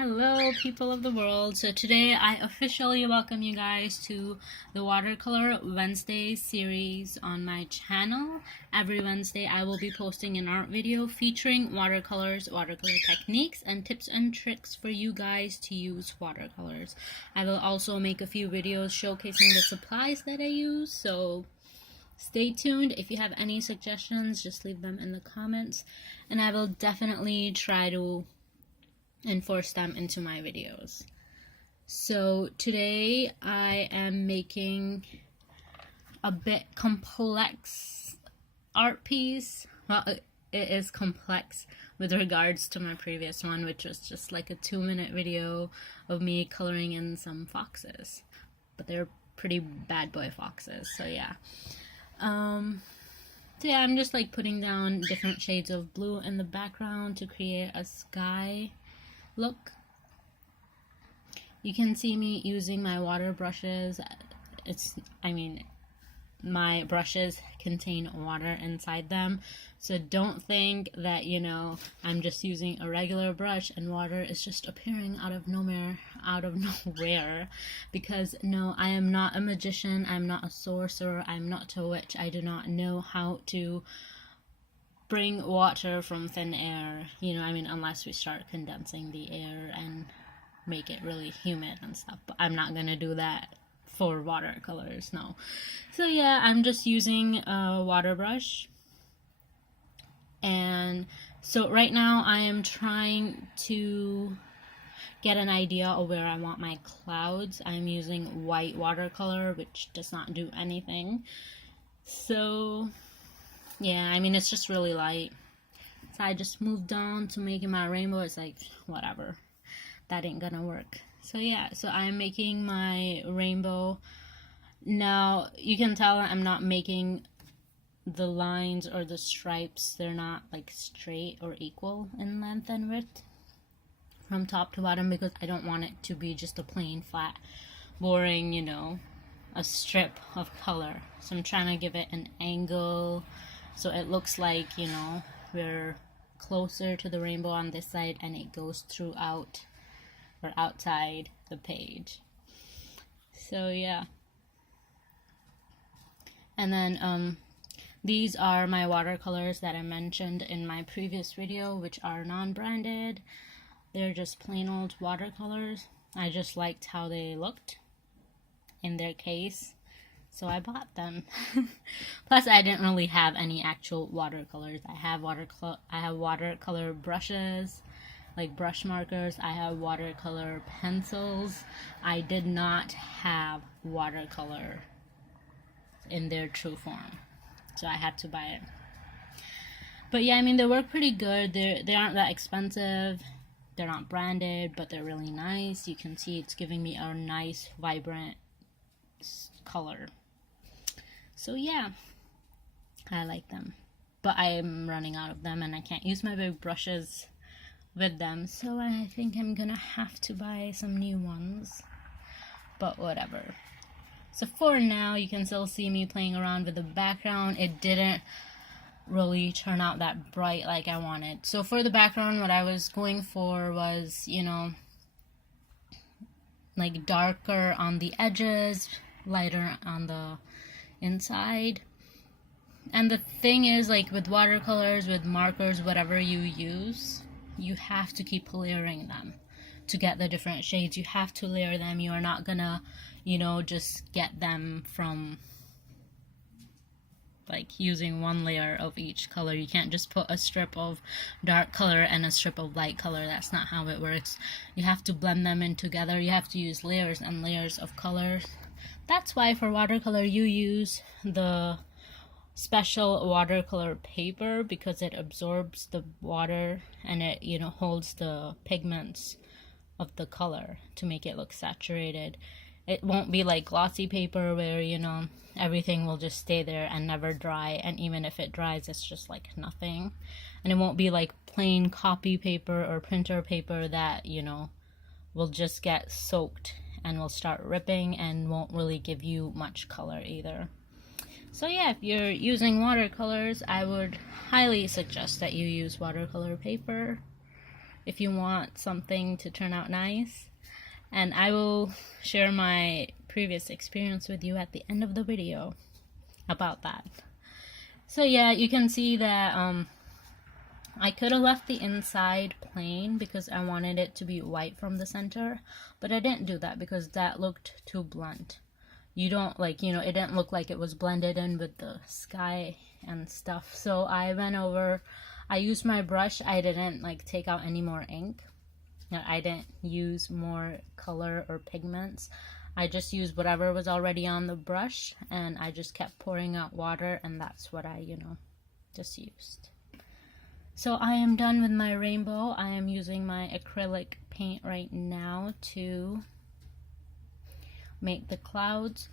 Hello, people of the world. So today I officially welcome you guys to the Watercolor Wednesday series on my channel. Every Wednesday I will be posting an art video featuring watercolors, watercolor techniques, and tips and tricks for you guys to use watercolors. I will also make a few videos showcasing the supplies that I use, so stay tuned. If you have any suggestions, just leave them in the comments, and I will definitely try to enforce them into my videos. So today I am making a bit complex art piece. Well, it is complex with regards to my previous one, which was just like a 2-minute video of me coloring in some foxes, but they're pretty bad boy foxes. So yeah, I'm just like putting down different shades of blue in the background to create a sky look. You can see me using my water brushes. My brushes contain water inside them, so don't think that, I'm just using a regular brush and water is just appearing out of nowhere, because no, I am not a magician, I'm not a sorcerer, I'm not a witch. I do not know how to bring water from thin air, unless we start condensing the air and make it really humid and stuff. But I'm not gonna do that for watercolors, no. So yeah, I'm just using a water brush. And so right now I am trying to get an idea of where I want my clouds. I'm using white watercolor, which does not do anything. So yeah, it's just really light. So I just moved on to making my rainbow. It's like, whatever, that ain't gonna work. So yeah, so I'm making my rainbow. Now, you can tell I'm not making the lines or the stripes. They're not like straight or equal in length and width from top to bottom, because I don't want it to be just a plain, flat, boring, a strip of color. So I'm trying to give it an angle, so it looks like, we're closer to the rainbow on this side and it goes throughout or outside the page. So yeah. And then these are my watercolors that I mentioned in my previous video, which are non-branded. They're just plain old watercolors. I just liked how they looked in their case, so I bought them. Plus, I didn't really have any actual watercolors. I have watercolor brushes, like brush markers. I have watercolor pencils. I did not have watercolor in their true form, so I had to buy it. But yeah, they work pretty good. They aren't that expensive. They're not branded, but they're really nice. You can see it's giving me a nice, vibrant color. So yeah, I like them, but I'm running out of them and I can't use my big brushes with them, so I think I'm gonna have to buy some new ones, but whatever. So for now, you can still see me playing around with the background. It didn't really turn out that bright like I wanted. So for the background, what I was going for was, like darker on the edges, lighter on the inside. And the thing is, like with watercolors, with markers, whatever you use, you have to keep layering them to get the different shades. You have to layer them. You are not gonna, just get them from like using one layer of each color. You can't just put a strip of dark color and a strip of light color. That's not how it works. You have to blend them in together. You have to use layers and layers of colors. That's why for watercolor you use the special watercolor paper, because it absorbs the water and it holds the pigments of the color to make it look saturated. It won't be like glossy paper where everything will just stay there and never dry, and even if it dries it's just like nothing. And it won't be like plain copy paper or printer paper that will just get soaked and will start ripping and won't really give you much color either. So yeah, if you're using watercolors, I would highly suggest that you use watercolor paper. if you want something to turn out nice. And I will share my previous experience with you at the end of the video about that. So yeah, you can see that I could have left the inside plain because I wanted it to be white from the center, but I didn't do that because that looked too blunt. You don't like, you know, it didn't look like it was blended in with the sky and stuff. So I went over, I used my brush. I didn't like take out any more ink. I didn't use more color or pigments. I just used whatever was already on the brush, and I just kept pouring out water, and that's what I, you know, just used. So I am done with my rainbow. I am using my acrylic paint right now to make the clouds,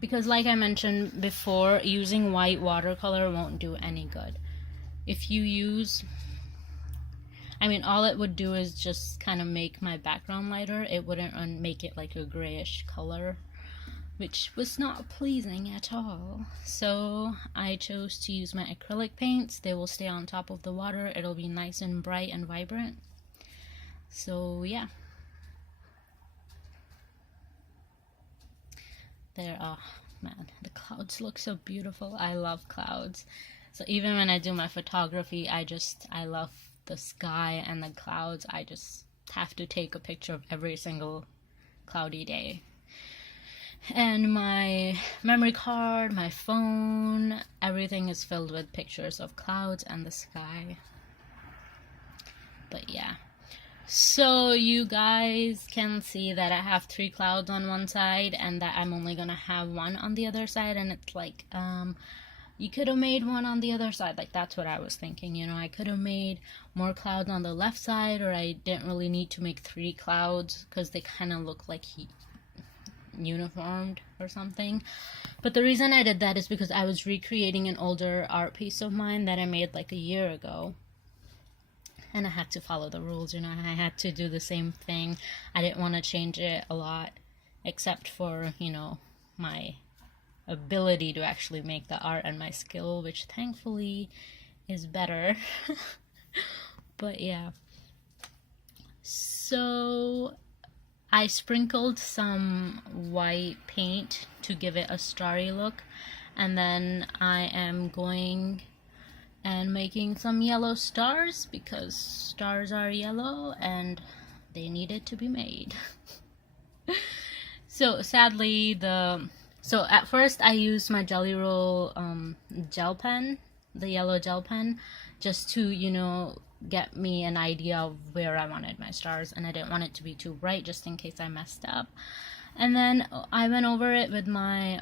because like I mentioned before, using white watercolor won't do any good. If you use, I mean, all it would do is just kind of make my background lighter. It wouldn't make it like a grayish color, which was not pleasing at all. So I chose to use my acrylic paints. They will stay on top of the water. It'll be nice and bright and vibrant. So yeah. There, oh man, the clouds look so beautiful. I love clouds. So even when I do my photography, I love the sky and the clouds. I just have to take a picture of every single cloudy day. And my memory card, my phone, everything is filled with pictures of clouds and the sky. But yeah. So you guys can see that I have 3 clouds on one side and that I'm only gonna have 1 on the other side, and it's like, you could have made 1 on the other side. Like, that's what I was thinking, you know. I could have made more clouds on the left side, or I didn't really need to make 3 clouds because they kind of look like uniformed or something. But the reason I did that is because I was recreating an older art piece of mine that I made like a year ago. And I had to follow the rules, you know. I had to do the same thing. I didn't want to change it a lot, except for, you know, my ability to actually make the art and my skill, which thankfully is better. But yeah. So I sprinkled some white paint to give it a starry look, and then I am going and making some yellow stars because stars are yellow and they needed to be made. So sadly, so at first I used my Jelly Roll gel pen, the yellow gel pen, just to, you know, get me an idea of where I wanted my stars, and I didn't want it to be too bright just in case I messed up. And then I went over it with my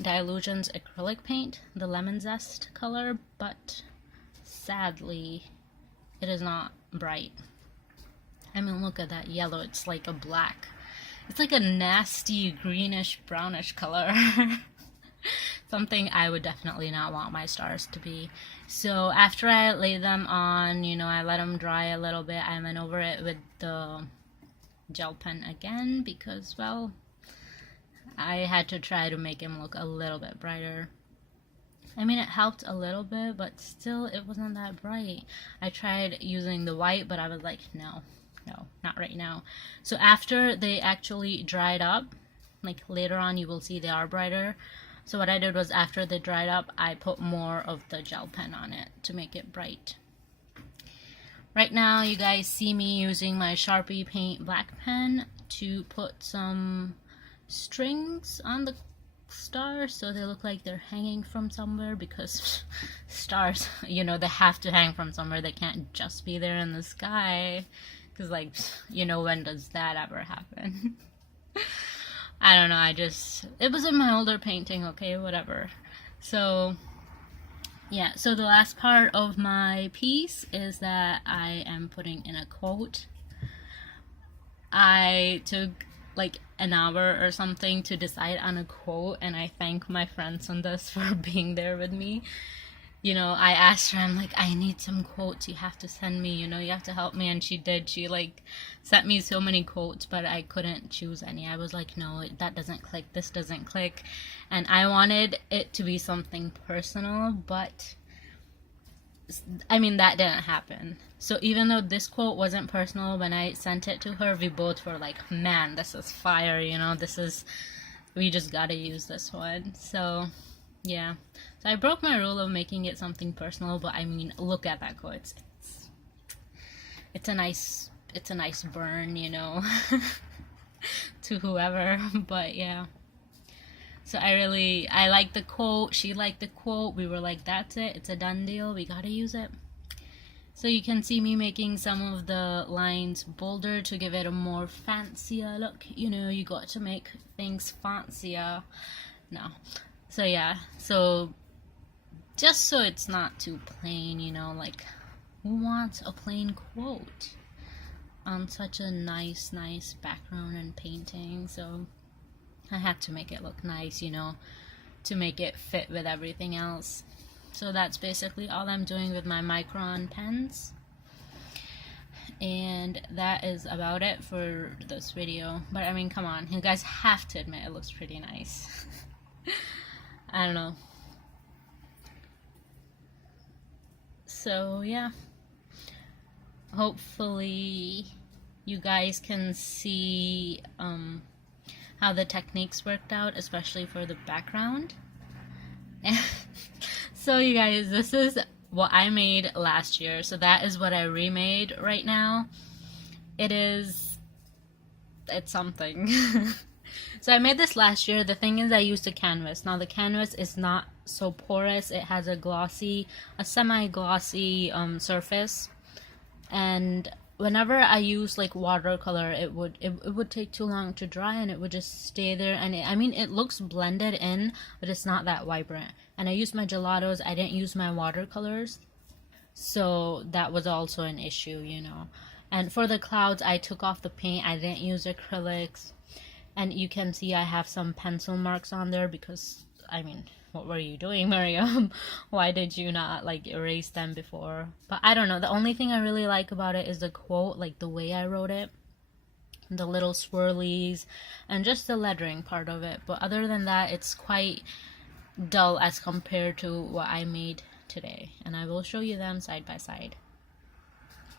Dilutions acrylic paint, the lemon zest color, but sadly it is not bright. I mean, look at that yellow. It's like a black, it's like a nasty greenish brownish color. Something I would definitely not want my stars to be. So after I laid them on, you know, I let them dry a little bit. I went over it with the gel pen again because, well, I had to try to make him look a little bit brighter. I mean, it helped a little bit, but still it wasn't that bright. I tried using the white, but I was like, no, not right now. So after they actually dried up, like later on you will see they are brighter. So what I did was, after they dried up, I put more of the gel pen on it to make it bright. Right now you guys see me using my Sharpie Paint Black Pen to put some strings on the stars so they look like they're hanging from somewhere, because stars, you know, they have to hang from somewhere. They can't just be there in the sky, because, like, you know, when does that ever happen? I don't know, it was in my older painting, okay, whatever. So yeah, so the last part of my piece is that I am putting in a quote. I took like an hour or something to decide on a quote, and I thank my friend Sundas for being there with me. You know, I asked her, I'm like, I need some quotes, you have to send me, you know, you have to help me, and she did. She like sent me so many quotes, but I couldn't choose any. I was like, no, that doesn't click, this doesn't click. And I wanted it to be something personal, but I mean, that didn't happen. So even though this quote wasn't personal, when I sent it to her, we both were like, man, this is fire, you know, we just gotta use this one. So yeah, so I broke my rule of making it something personal, but I mean, look at that quote. It's a nice burn, you know, to whoever. But yeah, so I liked the quote, she liked the quote, we were like, that's it, it's a done deal, we gotta use it. So you can see me making some of the lines bolder to give it a more fancier look. You know, you got to make things fancier. No. So yeah, so just so it's not too plain, you know, like, who wants a plain quote on such a nice background and painting? So I had to make it look nice, you know, to make it fit with everything else. So that's basically all I'm doing with my Micron pens. And that is about it for this video. But I mean, come on, you guys have to admit it looks pretty nice. I don't know. So yeah, hopefully you guys can see how the techniques worked out, especially for the background. So you guys, this is what I made last year, so that is what I remade right now. It's something. So I made this last year. The thing is, I used a canvas. Now the canvas is not so porous. It has a semi-glossy surface, and whenever I use like watercolor, it would take too long to dry, and it would just stay there. And I mean, it looks blended in, but it's not that vibrant. And I used my gelatos. I didn't use my watercolors, so that was also an issue, you know. And for the clouds, I took off the paint. I didn't use acrylics, and you can see I have some pencil marks on there because, I mean, what were you doing, Miriam? Why did you not like erase them before? But I don't know, the only thing I really like about it is the quote, like the way I wrote it, the little swirlies, and just the lettering part of it. But other than that, it's quite dull as compared to what I made today, and I will show you them side by side.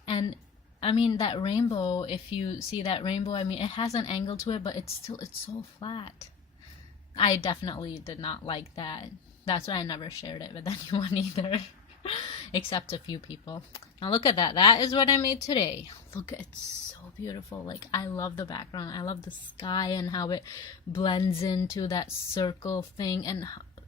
And I mean, that rainbow, if you see that rainbow, I mean, it has an angle to it, but it's so flat. I definitely did not like that. That's why I never shared it with anyone either. Except a few people. Now look at that. That is what I made today. Look, it's so beautiful. Like, I love the background. I love the sky and how it blends into that circle thing.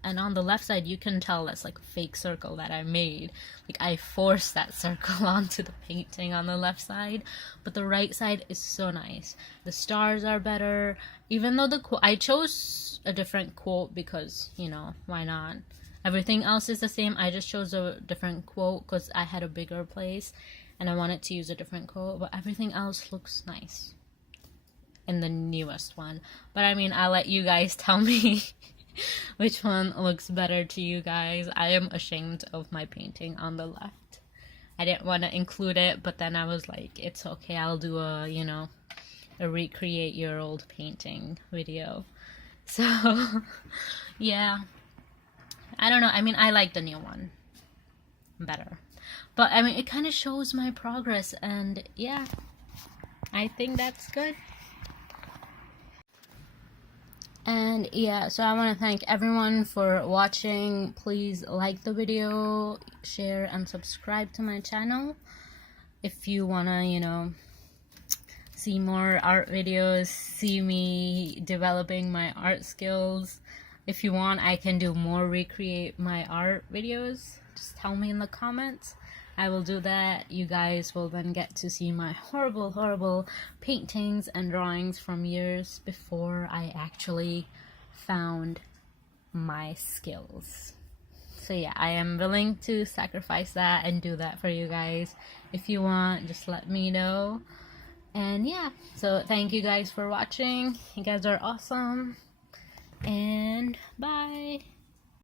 And on the left side, you can tell that's like a fake circle that I made. Like, I forced that circle onto the painting on the left side. But the right side is so nice. The stars are better. Even though I chose a different quote because, you know, why not? Everything else is the same. I just chose a different quote because I had a bigger place and I wanted to use a different quote. But everything else looks nice in the newest one. But I mean, I'll let you guys tell me which one looks better to you guys. I am ashamed of my painting on the left. I didn't want to include it, but then I was like, it's okay, I'll do a, you know, a recreate your old painting video. So yeah, I don't know. I mean, I like the new one better, but I mean, it kind of shows my progress, and yeah, I think that's good. And yeah, so I want to thank everyone for watching. Please like the video, share, and subscribe to my channel if you want to, you know, see more art videos, see me developing my art skills. If you want, I can do more recreate my art videos. Just tell me in the comments. I will do that. You guys will then get to see my horrible paintings and drawings from years before I actually found my skills. So yeah, I am willing to sacrifice that and do that for you guys. If you want, just let me know. And yeah, so thank you guys for watching. You guys are awesome. And bye.